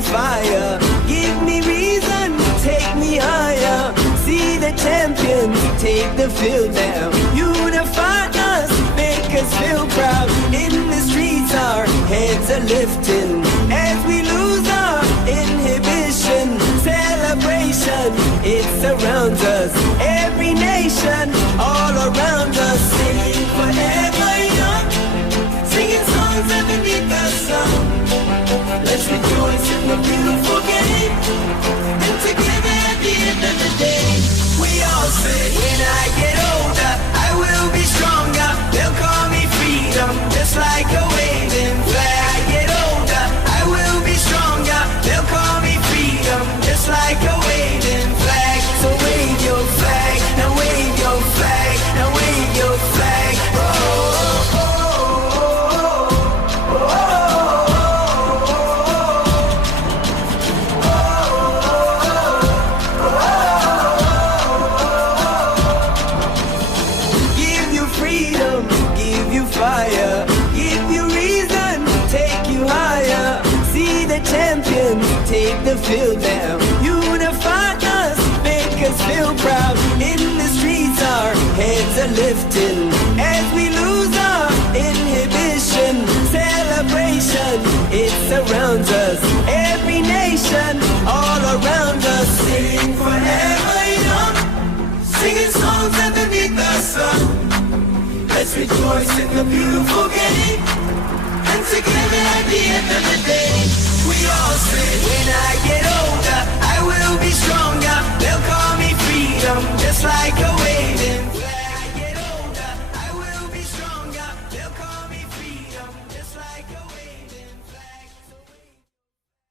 me fire. Give me reason, take me higher. See the champions, take the field now. Unify us, make us feel proud. In the streets our heads are lifting as we lose our inhibition. Celebration, it surrounds us. Every nation, all around us. Singing forever young, singing songs underneath the sun. Let's rejoice in the beautiful game, and together at the end of the day, we all say, when I get older, I will be stronger. They'll call me freedom, just like a waving flag. I get older, I will be stronger. They'll call me freedom, just like a waving flag. So wave your flag, now wave your flag, now wave your flag. Oh, oh, oh, oh, oh. Give you freedom, give you fire, give you reason, take you higher. See the champions, take the field now. Unify us, make us feel proud. In the streets our heads are lifting as we lose our inhibition. Celebration, it surrounds us. Every nation, all around us. Sing forever young, singing songs underneath the sun. Let's rejoice in the beautiful game, and together at the end of the day, we all say, when I get older, I will be stronger. They'll call me freedom, just like a wave.